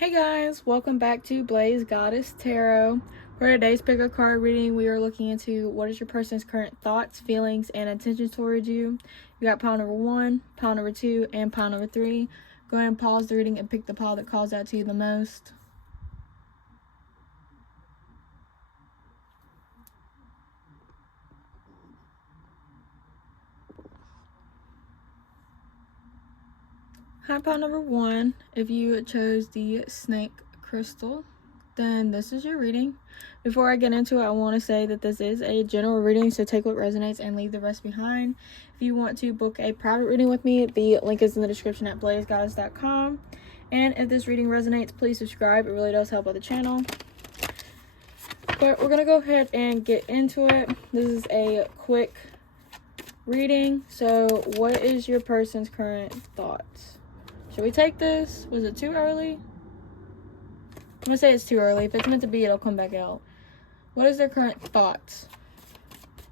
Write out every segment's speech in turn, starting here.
Hey guys, welcome back to Blaze Goddess Tarot. For today's pick a card reading, we are looking into what is your person's current thoughts, feelings, and intentions towards you. You got pile number 1, pile number 2, and pile number 3. Go ahead and pause the reading and pick the pile that calls out to you the most. Hi, pile number 1. If you chose the snake crystal, then this is your reading. Before I get into it, I want to say that this is a general reading, so take what resonates and leave the rest behind. If you want to book a private reading with me, the link is in the description at blazegoddess.com. And if this reading resonates, please subscribe. It really does help out the channel. But we're going to go ahead and get into it. This is a quick reading. So what is your person's current thoughts? Should we take this? Was it too early? I'm going to say it's too early. If it's meant to be, it'll come back out. What is their current thoughts?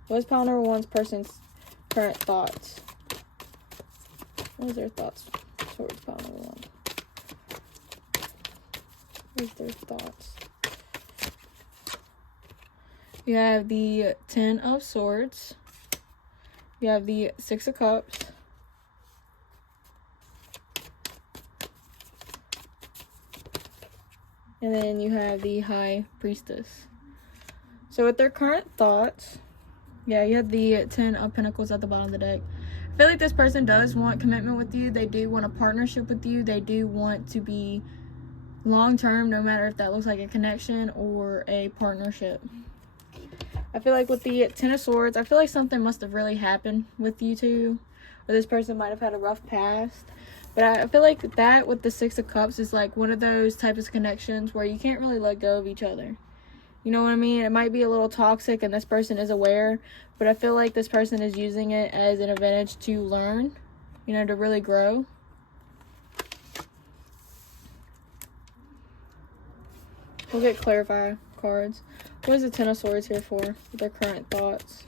What is pile number 1's person's current thoughts? What is their thoughts towards pile number 1? What is their thoughts? You have the 10 of Swords. You have the 6 of Cups. And then you have the High Priestess. So with their current thoughts, yeah, you have the 10 of Pentacles at the bottom of the deck. I feel like this person does want commitment with you. They do want a partnership with you. They do want to be long-term, no matter if that looks like a connection or a partnership. I feel like with the 10 of Swords, I feel like something must have really happened with you two. Or this person might have had a rough past. But I feel like that with the 6 of Cups is like one of those types of connections where you can't really let go of each other. You know what I mean? It might be a little toxic and this person is aware, but I feel like this person is using it as an advantage to learn, you know, to really grow. We'll get clarify cards. What is the 10 of Swords here for? With their current thoughts.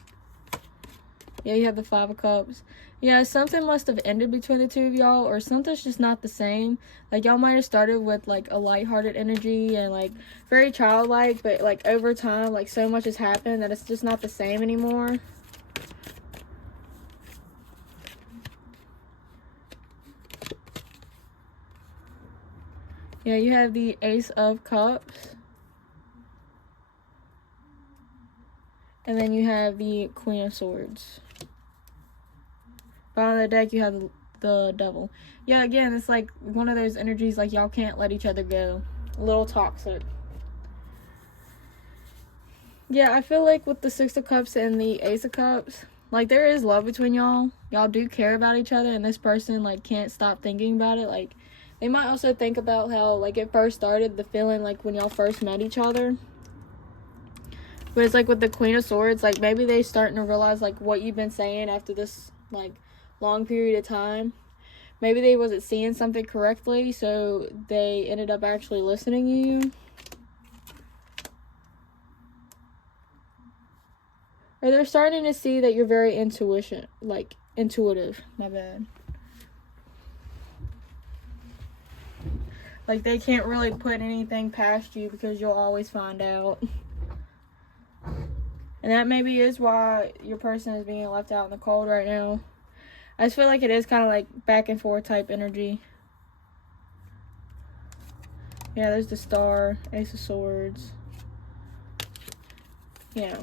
Yeah, you have the 5 of Cups. Yeah, something must have ended between the two of y'all, or something's just not the same. Like, y'all might have started with, like, a lighthearted energy and, like, very childlike, but, like, over time, like, so much has happened that it's just not the same anymore. Yeah, you have the Ace of Cups. And then you have the Queen of Swords. Bottom of the deck, you have the Devil. Yeah, again, it's like one of those energies like y'all can't let each other go. A little toxic. Yeah, I feel like with the 6 of Cups and the Ace of Cups, like there is love between y'all. Y'all do care about each other, and this person like can't stop thinking about it. Like they might also think about how like it first started, the feeling like when y'all first met each other. But it's like with the Queen of Swords, like maybe they starting to realize like what you've been saying after this like long period of time. Maybe they wasn't seeing something correctly, so they ended up actually listening to you. Or they're starting to see that you're very intuitive. My bad. Like they can't really put anything past you because you'll always find out. And that maybe is why your person is being left out in the cold right now. I just feel like it is kind of like back and forth type energy. Yeah, there's the Star, Ace of Swords. Yeah.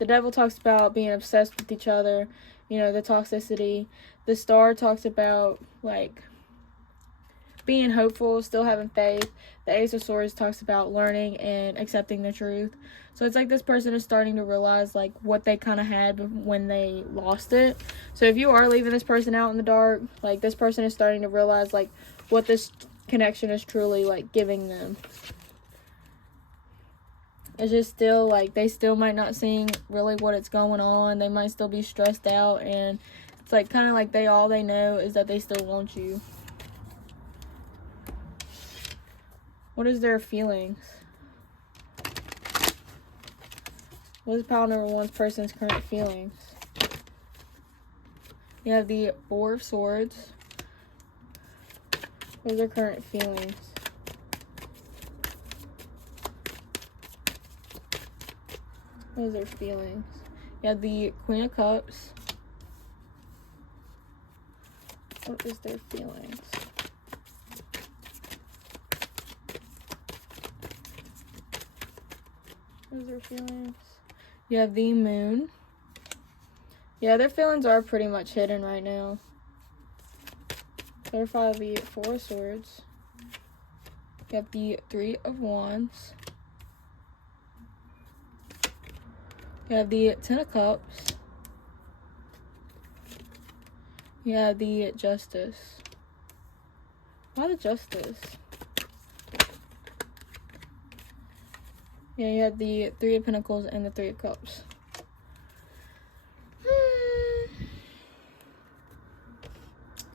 The Devil talks about being obsessed with each other, you know, the toxicity. The Star talks about, like, being hopeful, still having faith. The Ace of Swords talks about learning and accepting the truth. So it's like this person is starting to realize like what they kind of had when they lost it. So if you are leaving this person out in the dark, like this person is starting to realize like what this connection is truly like giving them. It's just still like they still might not see really what it's going on. They might still be stressed out, and it's like kind of like all they know is that they still want you. What is their feelings? What is pile number 1's person's current feelings? You have the 4 of Swords. What are their current feelings? What is their feelings? You have the Queen of Cups. What is their feelings? What is their feelings? You have the Moon. Yeah, their feelings are pretty much hidden right now. Clarify the Four of Swords. You have the Three of Wands. You have the Ten of Cups. You have the Justice. Why the Justice? Yeah, you have the Three of Pentacles and the Three of Cups.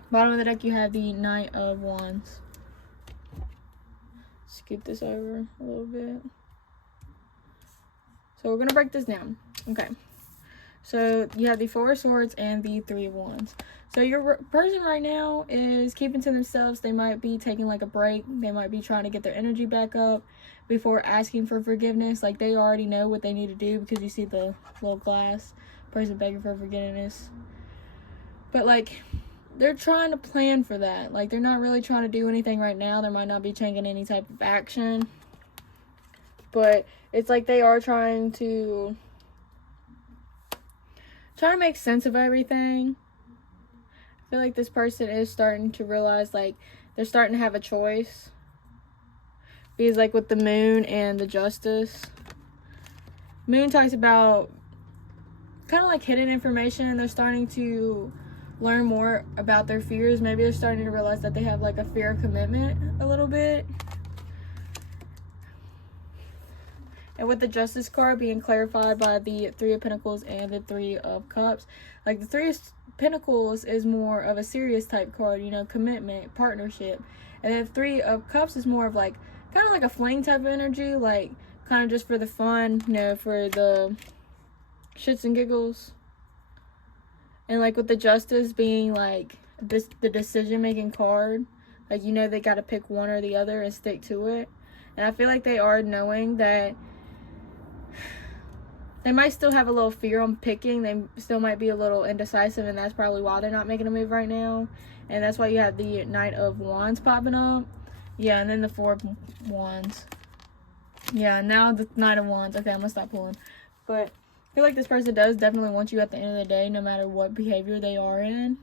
Bottom of the deck, you have the Knight of Wands. Scoop this over a little bit. So we're going to break this down. Okay. So you have the Four of Swords and the Three of Wands. So your person right now is keeping to themselves. They might be taking like a break. They might be trying to get their energy back up before asking for forgiveness. Like they already know what they need to do because you see the little glass person begging for forgiveness. But like they're trying to plan for that. Like they're not really trying to do anything right now. There might not be taking any type of action. But it's like they are trying to make sense of everything. I feel like this person is starting to realize like they're starting to have a choice. Because like with the Moon and the Justice. Moon talks about kind of like hidden information. They're starting to learn more about their fears. Maybe they're starting to realize that they have like a fear of commitment a little bit. And with the Justice card being clarified by the Three of Pentacles and the Three of Cups, like the Three of Pentacles is more of a serious type card, you know, commitment, partnership. And then Three of Cups is more of like kind of like a fling type of energy, like kind of just for the fun, you know, for the shits and giggles. And like with the Justice being like the decision making card, like, you know, they got to pick one or the other and stick to it. And I feel like they are knowing that they might still have a little fear on picking. They still might be a little indecisive, and that's probably why they're not making a move right now. And that's why you have the Knight of Wands popping up. Yeah, and then the Four of Wands. Yeah, now the Knight of Wands. Okay, I'm going to stop pulling. But I feel like this person does definitely want you at the end of the day, no matter what behavior they are in.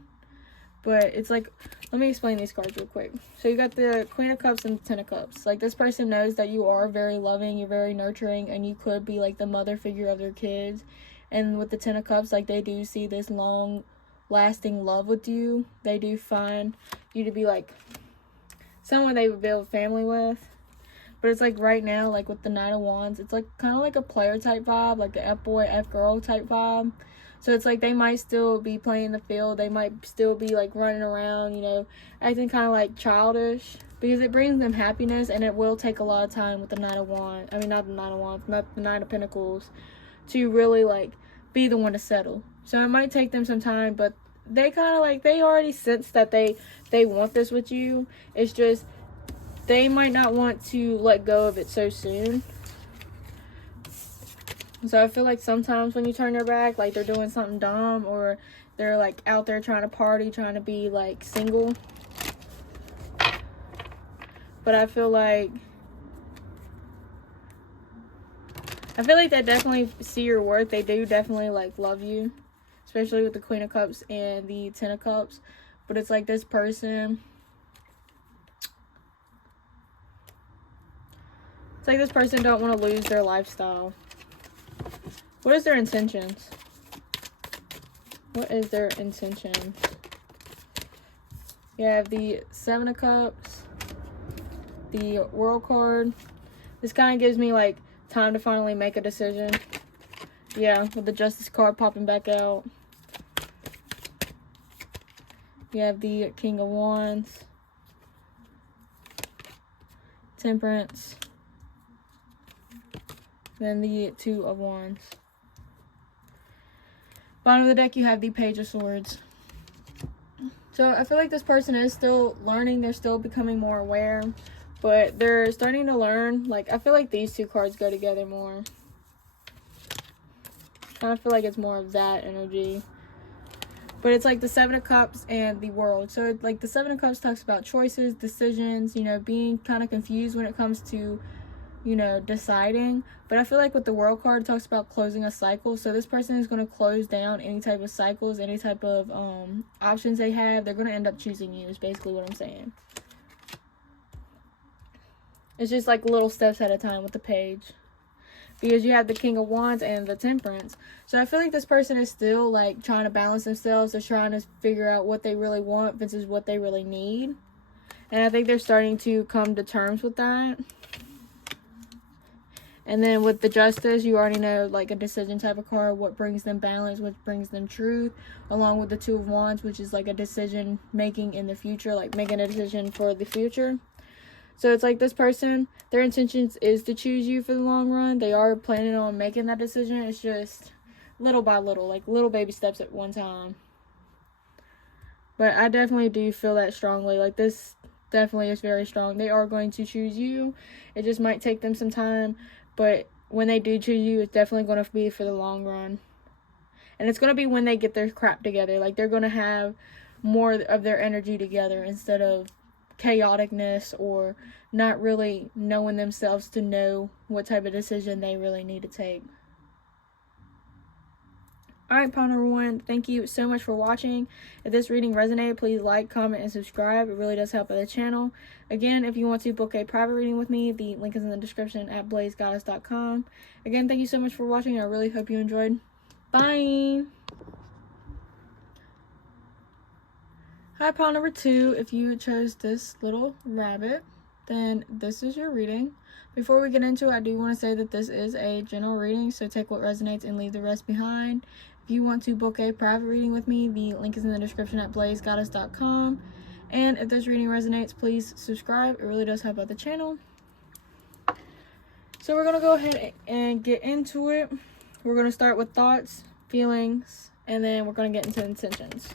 But it's like, let me explain these cards real quick. So you got the Queen of Cups and the Ten of Cups. Like this person knows that you are very loving, you're very nurturing, and you could be like the mother figure of their kids. And with the Ten of Cups, like they do see this long lasting love with you. They do find you to be like someone they would build a family with. But it's like right now, like with the Knight of Wands, it's like kind of like a player type vibe, like the F-boy, F-girl type vibe. So it's like they might still be playing the field. They might still be like running around, you know, acting kind of like childish. Because it brings them happiness, and it will take a lot of time with the Knight of Wands. I mean, not the Knight of Wands, not the Knight of Pentacles, to really like be the one to settle. So it might take them some time, but they kind of like, they already sense that they want this with you. It's just they might not want to let go of it so soon. So I feel like sometimes when you turn your back, like they're doing something dumb, or they're like out there trying to party, trying to be like single. But I feel like they definitely see your worth. They do definitely like love you, especially with the Queen of Cups and the Ten of Cups. But it's like this person, it's like this person don't want to lose their lifestyle. What is their intentions? What is their intentions? You have the Seven of Cups, the World card. This kind of gives me like time to finally make a decision. Yeah, with the Justice card popping back out. You have the King of Wands, Temperance, then the Two of Wands. Bottom of the deck, you have the Page of Swords. So I feel like this person is still learning. They're still becoming more aware. But they're starting to learn. Like, I feel like these two cards go together more. kind of feel like it's more of that energy. But it's like the Seven of Cups and the World. So like the Seven of Cups talks about choices, decisions, you know, being kind of confused when it comes to, you know, deciding. But I feel like with the World card, it talks about closing a cycle. So this person is going to close down any type of cycles, any type of options they have. They're going to end up choosing you is basically what I'm saying. It's just like little steps at a time with the Page. Because you have the King of Wands and the Temperance. So I feel like this person is still like trying to balance themselves. They're trying to figure out what they really want versus what they really need. And I think they're starting to come to terms with that. And then with the Justice, you already know, like a decision type of card, what brings them balance, what brings them truth, along with the Two of Wands, which is like a decision making in the future, like making a decision for the future. So it's like this person, their intentions is to choose you for the long run. They are planning on making that decision. It's just little by little, like little baby steps at one time. But I definitely do feel that strongly. Like this definitely is very strong. They are going to choose you. It just might take them some time. But when they do choose you, it's definitely going to be for the long run. And it's going to be when they get their crap together. Like they're going to have more of their energy together instead of chaoticness or not really knowing themselves to know what type of decision they really need to take. Alright, pile number 1, thank you so much for watching. If this reading resonated, please like, comment, and subscribe. It really does help the channel. Again, if you want to book a private reading with me, the link is in the description at blazegoddess.com. Again, thank you so much for watching. I really hope you enjoyed. Bye! Hi, pile number 2. If you chose this little rabbit, then this is your reading. Before we get into it, I do want to say that this is a general reading, so take what resonates and leave the rest behind. If you want to book a private reading with me, the link is in the description at blazegoddess.com. And if this reading resonates, please subscribe. It really does help out the channel. So we're going to go ahead and get into it. We're going to start with thoughts, feelings, and then we're going to get into intentions.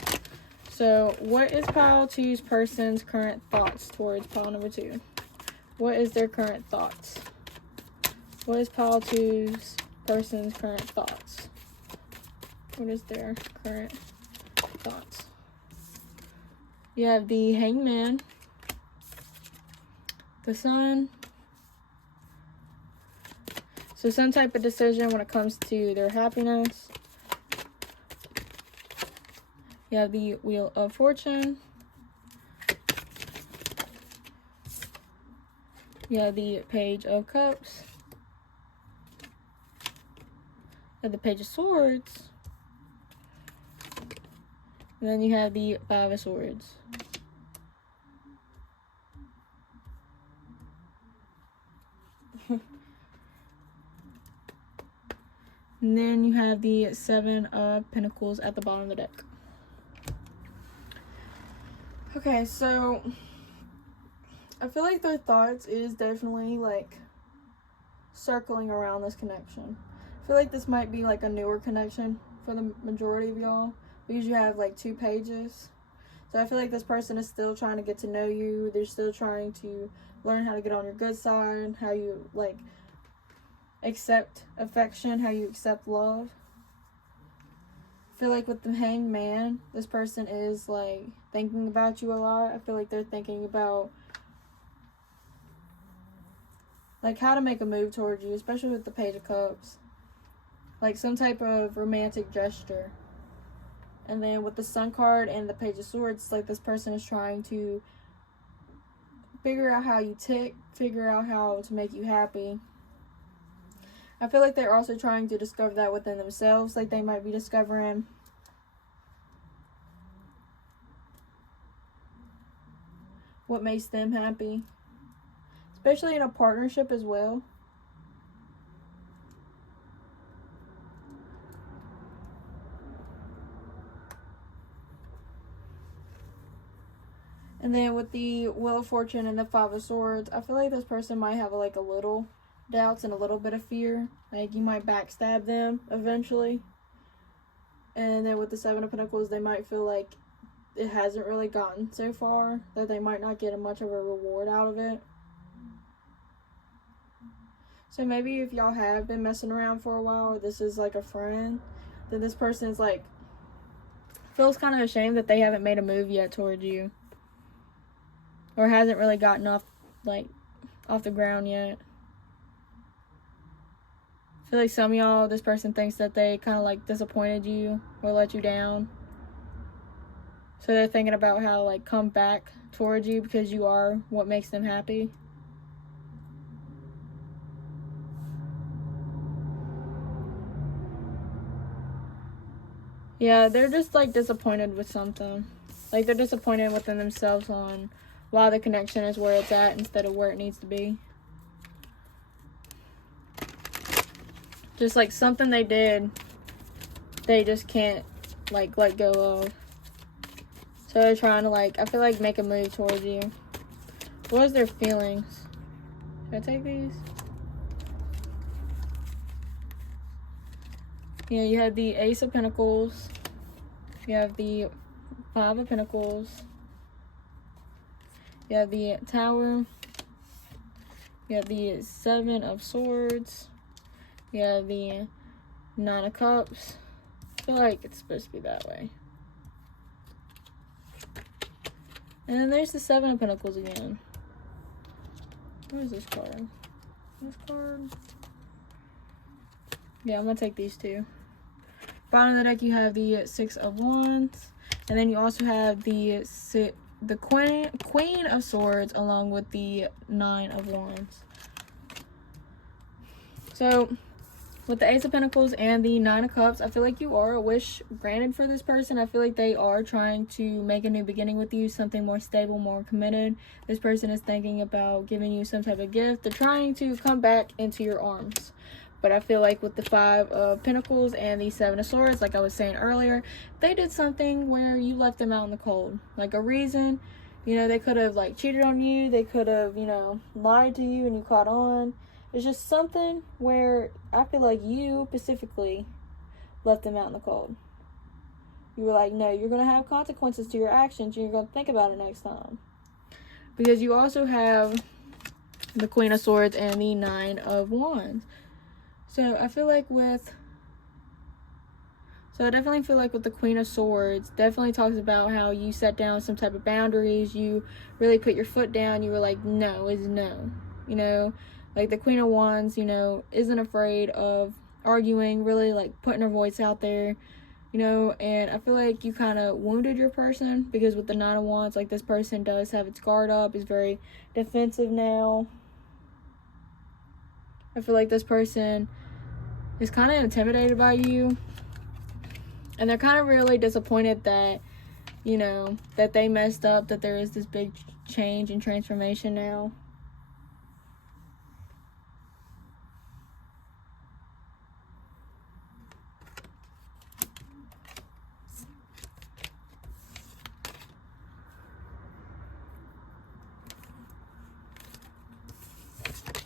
So what is pile 2's person's current thoughts towards pile number 2? What is their current thoughts? What is pile 2's person's current thoughts? What is their current thoughts? You have the Hangman, the Sun. So some type of decision when it comes to their happiness. You have the Wheel of Fortune. You have the Page of Cups. You have the Page of Swords. And then you have the Five of Swords. And then you have the Seven of Pentacles at the bottom of the deck. Okay, so I feel like their thoughts is definitely like circling around this connection. I feel like this might be like a newer connection for the majority of y'all. We usually have like 2 pages. So I feel like this person is still trying to get to know you. They're still trying to learn how to get on your good side, how you like accept affection, how you accept love. I feel like with the Hanged Man, this person is like thinking about you a lot. I feel like they're thinking about like how to make a move towards you, especially with the Page of Cups. Like some type of romantic gesture. And then with the Sun card and the Page of Swords, it's like this person is trying to figure out how you tick, figure out how to make you happy. I feel like they're also trying to discover that within themselves. Like they might be discovering what makes them happy. Especially in a partnership as well. And then with the Wheel of Fortune and the Five of Swords, I feel like this person might have like a little doubts and a little bit of fear. Like you might backstab them eventually. And then with the Seven of Pentacles, they might feel like it hasn't really gotten so far, that they might not get much of a reward out of it. So maybe if y'all have been messing around for a while, or this is like a friend, then this person is like, feels kind of ashamed that they haven't made a move yet toward you. Or hasn't really gotten off the ground yet. I feel like some of y'all, this person thinks that they kind of like disappointed you or let you down. So they're thinking about how like come back towards you because you are what makes them happy. Yeah, they're just like disappointed with something. Like they're disappointed within themselves on why the connection is where it's at instead of where it needs to be. Just like something they did, they just can't like let go of. So they're trying to like, I feel like make a move towards you. What is their feelings? Should I take these? Yeah, you have the Ace of Pentacles. You have the Five of Pentacles. You have the Tower. You have the Seven of Swords. You have the Nine of Cups. I feel like it's supposed to be that way. And then there's the Seven of Pentacles again. What is this card? This card? Yeah, I'm going to take these two. Bottom of the deck, you have the Six of Wands. And then you also have the Queen of Swords along with the Nine of Wands. So, with the Ace of Pentacles and the Nine of Cups, I feel like you are a wish granted for this person. I feel like they are trying to make a new beginning with you, something more stable, more committed. This person is thinking about giving you some type of gift. They're trying to come back into your arms. But I feel like with the Five of Pentacles and the Seven of Swords, like I was saying earlier, they did something where you left them out in the cold. Like a reason, you know, they could have like cheated on you. They could have, you know, lied to you and you caught on. It's just something where I feel like you specifically left them out in the cold. You were like, no, you're going to have consequences to your actions and you're going to think about it next time. Because you also have the Queen of Swords and the Nine of Wands. So I feel like I definitely feel like with the Queen of Swords, definitely talks about how you set down some type of boundaries. You really put your foot down. You were like, no is no. You know, like the Queen of Wands, you know, isn't afraid of arguing, really like putting her voice out there, you know, and I feel like you kind of wounded your person because with the Nine of Wands, like this person does have its guard up, is very defensive now. I feel like this person is kind of intimidated by you. And they're kind of really disappointed that, you know, that they messed up, that there is this big change and transformation now.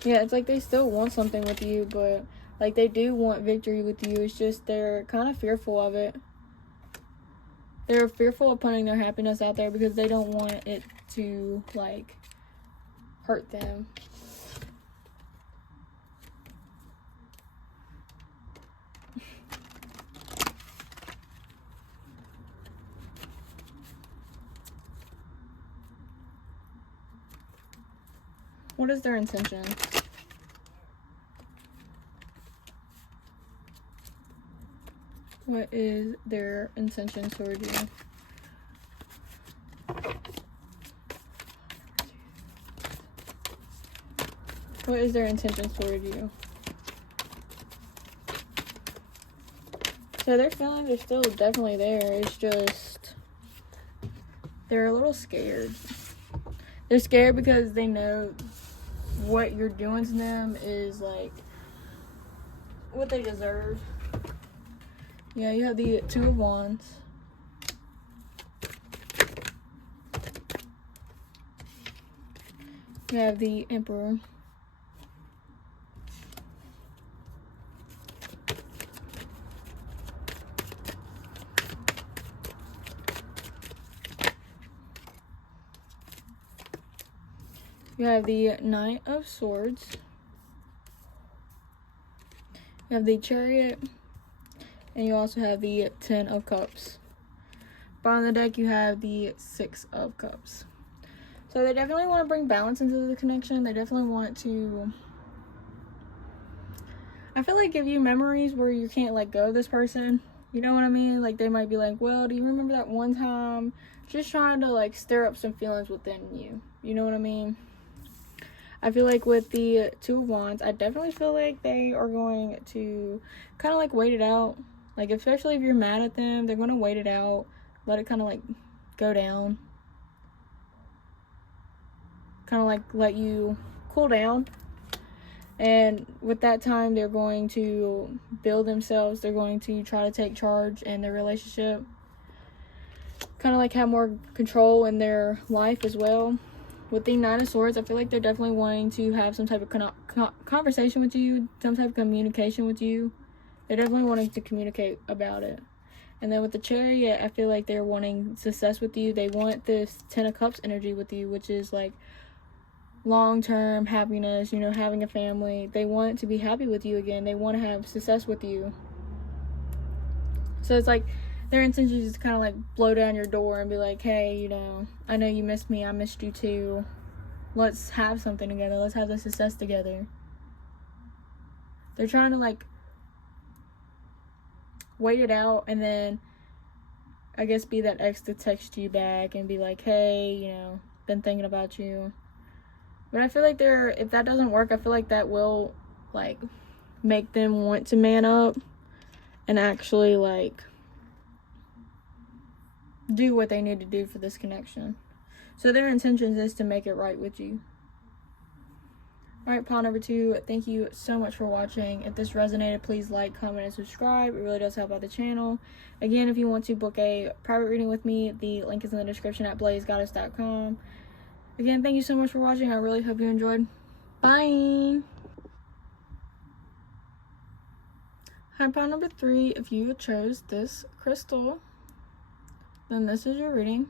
Yeah, it's like they still want something with you, but like they do want victory with you. It's just they're kind of fearful of it. They're fearful of putting their happiness out there because they don't want it to like hurt them. What is their intention? What is their intention toward you? What is their intention toward you? So their feelings are still definitely there. It's just they're a little scared. They're scared because they know what you're doing to them is like what they deserve. Yeah, you have the Two of Wands. You have the Emperor. You have the Knight of Swords. You have the Chariot, and you also have the 10 of Cups. Bottom of the deck, you have the 6 of Cups. So they definitely want to bring balance into the connection. They definitely want to, I feel like, give you memories where you can't let go of this person. You know what I mean? Like, they might be like, well, do you remember that one time? Just trying to, like, stir up some feelings within you. You know what I mean? I feel like with the 2 of Wands, I definitely feel like they are going to kind of, like, wait it out. Like, especially if you're mad at them, they're going to wait it out. Let it kind of, like, go down. Kind of like let you cool down, and with that time they're going to build themselves. They're going to try to take charge in their relationship, kind of like have more control in their life as well. With the 9 of Swords, I feel like they're definitely wanting to have some type of conversation with you, some type of communication with you. They're definitely wanting to communicate about it. And then with the Chariot, I feel like they're wanting success with you. They want this 10 of Cups energy with you, which is like long-term happiness, you know, having a family. They want to be happy with you again. They want to have success with you. So it's like their intention is to kind of like blow down your door and be like, hey, you know, I know you missed me, I missed you too, let's have something together, let's have the success together. They're trying to like wait it out, and then I guess be that ex to text you back and be like, hey, you know, been thinking about you. But I feel like if that doesn't work, I feel like that will, like, make them want to man up and actually, like, do what they need to do for this connection. So their intentions is to make it right with you. Alright, pile number 2, thank you so much for watching. If this resonated, please like, comment, and subscribe. It really does help out the channel. Again, if you want to book a private reading with me, the link is in the description at blazegoddess.com. Again, thank you so much for watching. I really hope you enjoyed. Bye! Hi, pile number 3. If you chose this crystal, then this is your reading.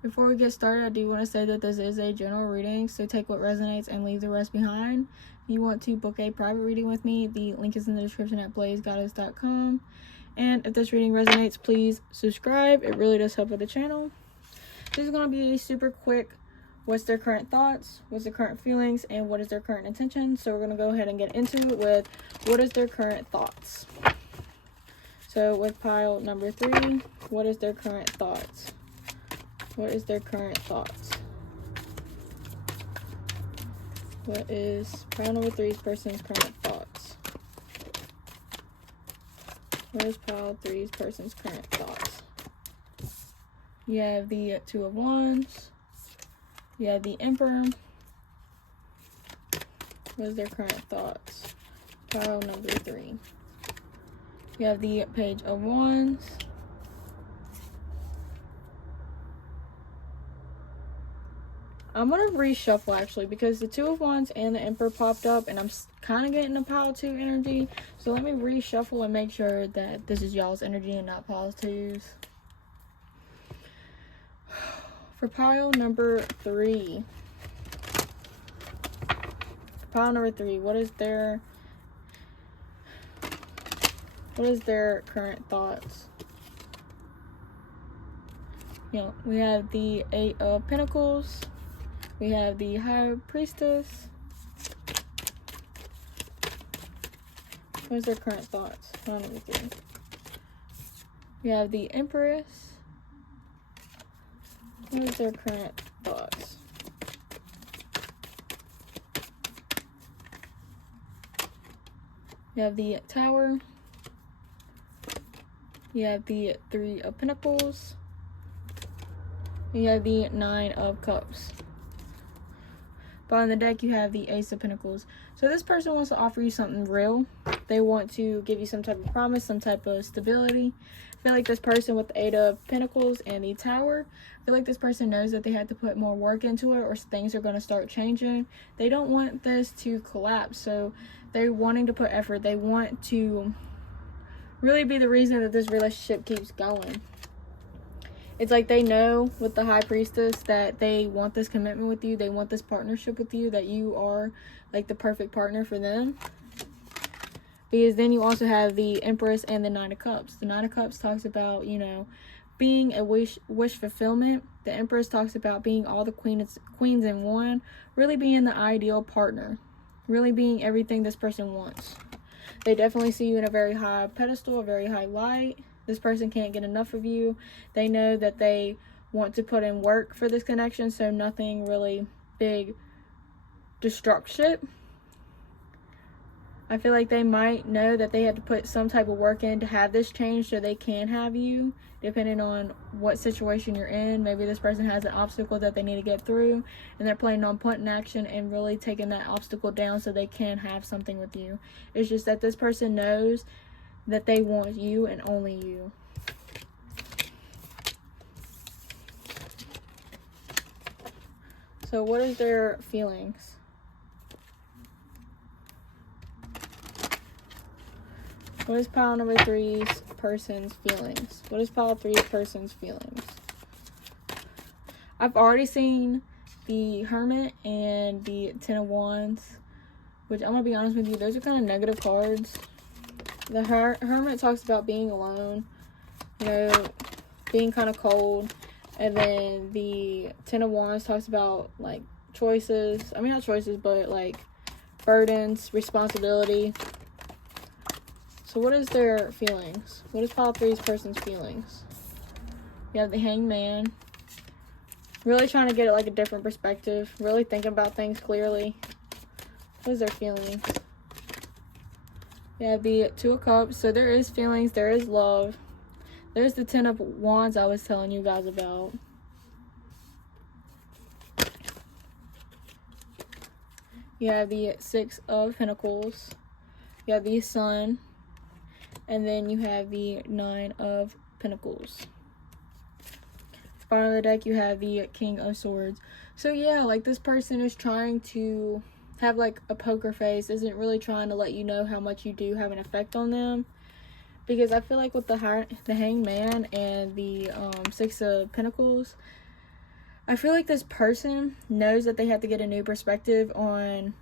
Before we get started, I do want to say that this is a general reading, so take what resonates and leave the rest behind. If you want to book a private reading with me, the link is in the description at blazegoddess.com. And if this reading resonates, please subscribe. It really does help with the channel. This is going to be a super quick what's their current thoughts, what's their current feelings, and what is their current intention. So we're going to go ahead and get into it with what is their current thoughts. So with pile number 3, what is their current thoughts? What is their current thoughts? What is pile number 3's person's current thoughts? What is pile 3's person's current thoughts? You have the 2 of Wands. You have the Emperor. What is their current thoughts? Pile number 3. You have the Page of Wands. I'm going to reshuffle actually, because the 2 of Wands and the Emperor popped up and I'm kind of getting a pile 2 energy. So let me reshuffle and make sure that this is y'all's energy and not pile 2's. For pile number 3. Pile number 3, what is their current thoughts? You know, we have the 8 of Pentacles. We have the High Priestess. What is their current thoughts? Pile number 3. We have the Empress. What is their current thoughts? You have the Tower. You have the 3 of Pentacles. You have the 9 of Cups. Bottom of the deck, you have the Ace of Pentacles. So this person wants to offer you something real. They want to give you some type of promise, some type of stability. I feel like this person with the 8 of Pentacles and the Tower, I feel like this person knows that they have to put more work into it or things are going to start changing. They don't want this to collapse. So they're wanting to put effort. They want to really be the reason that this relationship keeps going. It's like they know with the High Priestess that they want this commitment with you. They want this partnership with you, that you are like the perfect partner for them. Because then you also have the Empress and the Nine of Cups. The Nine of Cups talks about, you know, being a wish fulfillment. The Empress talks about being all the queens in one, really being the ideal partner, really being everything this person wants. They definitely see you in a very high pedestal, a very high light. This person can't get enough of you. They know that they want to put in work for this connection, so nothing really big destruction. I feel like they might know that they had to put some type of work in to have this change so they can have you, depending on what situation you're in. Maybe this person has an obstacle that they need to get through, and they're planning on putting action and really taking that obstacle down so they can have something with you. It's just that this person knows that they want you and only you. So what is their feelings? What is pile number 3's person's feelings? What is pile 3's person's feelings? I've already seen the Hermit and the Ten of Wands, which I'm going to be honest with you, those are kind of negative cards. The Hermit talks about being alone, you know, being kind of cold. And then the Ten of Wands talks about, like, choices. I mean, not choices, but, like, burdens, responsibility. So what is their feelings? What is pile 3's person's feelings? You have the Hanged Man. Really trying to get it like a different perspective. Really thinking about things clearly. What is their feelings? You have the Two of Cups. So there is feelings. There is love. There's the Ten of Wands I was telling you guys about. You have the Six of Pentacles. You have the Sun. And then you have the Nine of Pentacles. Bottom of the deck, you have the King of Swords. So yeah, like, this person is trying to have like a poker face, isn't really trying to let you know how much you do have an effect on them. Because I feel like with the Hanged Man and the Six of Pentacles, I feel like this person knows that they have to get a new perspective on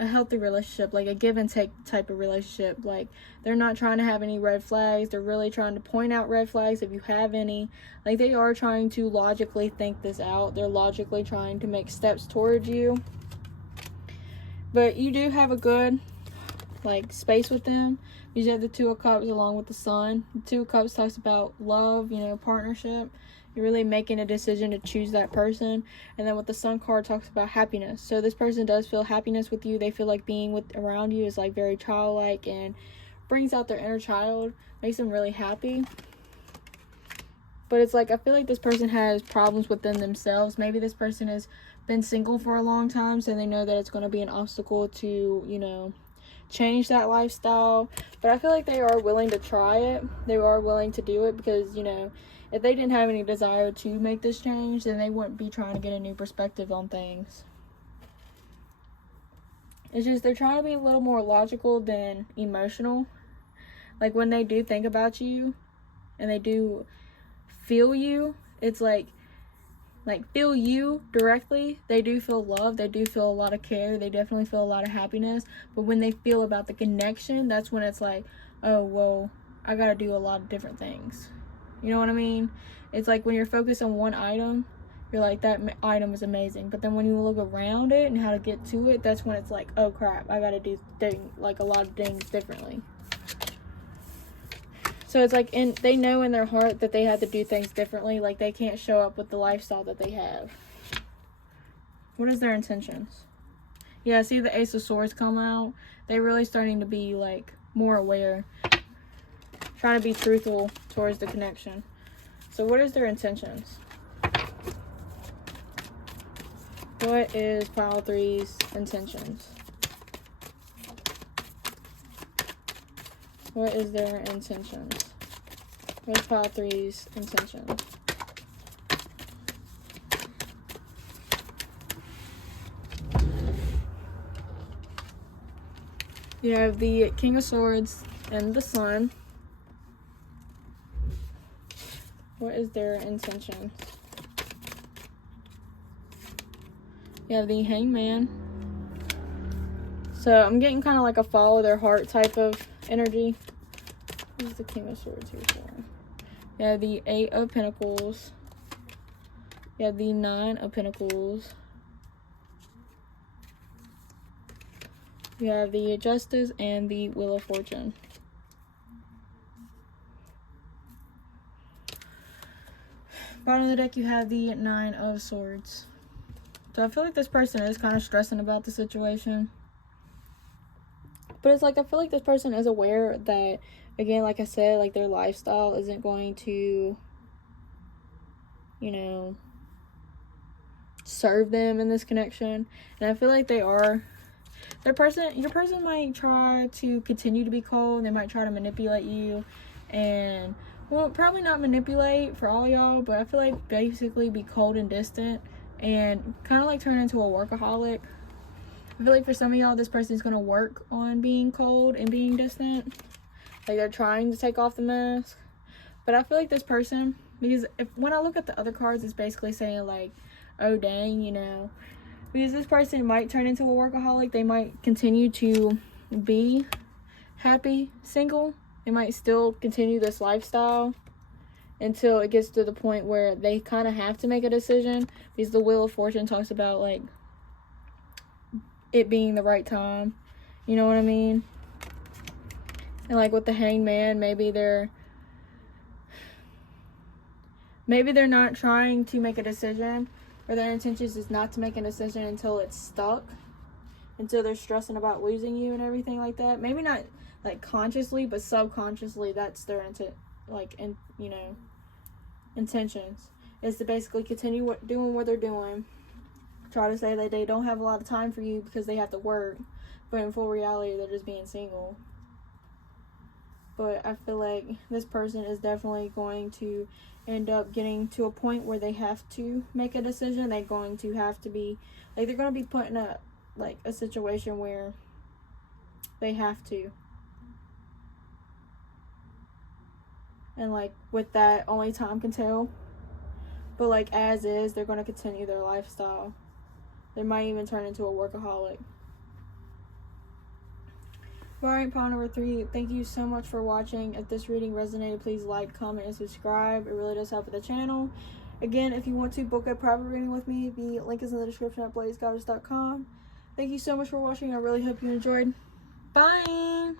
a healthy relationship, like a give and take type of relationship. Like, they're not trying to have any red flags. They're really trying to point out red flags if you have any. Like, they are trying to logically think this out. They're logically trying to make steps towards you. But you do have a good, like, space with them. You have the Two of Cups along with the Sun. The Two of Cups talks about love, you know, partnership. You're really making a decision to choose that person. And then with the Sun card talks about happiness. So this person does feel happiness with you. They feel like being around you is like very childlike and brings out their inner child, makes them really happy. But it's like, I feel like this person has problems within themselves. Maybe this person has been single for a long time, so they know that it's going to be an obstacle to, you know, change that lifestyle. But I feel like they are willing to try it. They are willing to do it because, you know, if they didn't have any desire to make this change, then they wouldn't be trying to get a new perspective on things. It's just they're trying to be a little more logical than emotional. Like, when they do think about you and they do feel you, it's like feel you directly. They do feel love. They do feel a lot of care. They definitely feel a lot of happiness. But when they feel about the connection, that's when it's like, oh, well, I gotta do a lot of different things. You know what I mean? It's like when you're focused on one item, you're like, that item is amazing. But then when you look around it and how to get to it, that's when it's like, oh crap, I gotta do like a lot of things differently. So it's like, they know in their heart that they have to do things differently. Like, they can't show up with the lifestyle that they have. What is their intentions? Yeah, see the Ace of Swords come out. They're really starting to be like more aware. Trying to be truthful towards the connection. So what is their intentions? What is pile 3's intentions? What is their intentions? What is pile 3's intentions? You have the King of Swords and the Sun. What is their intention? You have the Hanged Man, So I'm getting kind of like a follow their heart type of energy. What's the King of Swords here for? You have the 8 of Pentacles. You have the 9 of Pentacles. You have the Justice and the Wheel of Fortune. Bottom of the deck, you have the 9 of Swords. So I feel like this person is kind of stressing about the situation. But it's like, I feel like this person is aware that, again, like I said, like their lifestyle isn't going to, you know, serve them in this connection. And I feel like they are, your person might try to continue to be cold. They might try to manipulate you. And, well, probably not manipulate for all y'all, but I feel like basically be cold and distant and kind of like turn into a workaholic. I feel like for some of y'all, this person is going to work on being cold and being distant. Like they're trying to take off the mask. But I feel like this person, because when I look at the other cards, it's basically saying like, oh dang, you know. Because this person might turn into a workaholic. They might continue to be happy single. They might still continue this lifestyle until it gets to the point where they kind of have to make a decision. Because the Wheel of Fortune talks about like it being the right time, you know what I mean? And like with the Hanged Man, maybe they're not trying to make a decision, or their intentions is not to make a decision until it's stuck, until they're stressing about losing you and everything like that. Maybe not like consciously, but subconsciously that's their intentions is to basically continue doing what they're doing. Try to say that they don't have a lot of time for you because they have to work, but in full reality they're just being single. But I feel like this person is definitely going to end up getting to a point where they have to make a decision. They're going to have to be like, they're going to be put in a situation where they have to, and like with that, only time can tell. But like as is, they're going to continue their lifestyle. They might even turn into a workaholic. Alright, pile number 3. Thank you so much for watching. If this reading resonated, please like, comment, and subscribe. It really does help with the channel. Again, if you want to book a private reading with me, the link is in the description at blazegoddess.com. Thank you so much for watching. I really hope you enjoyed. Bye!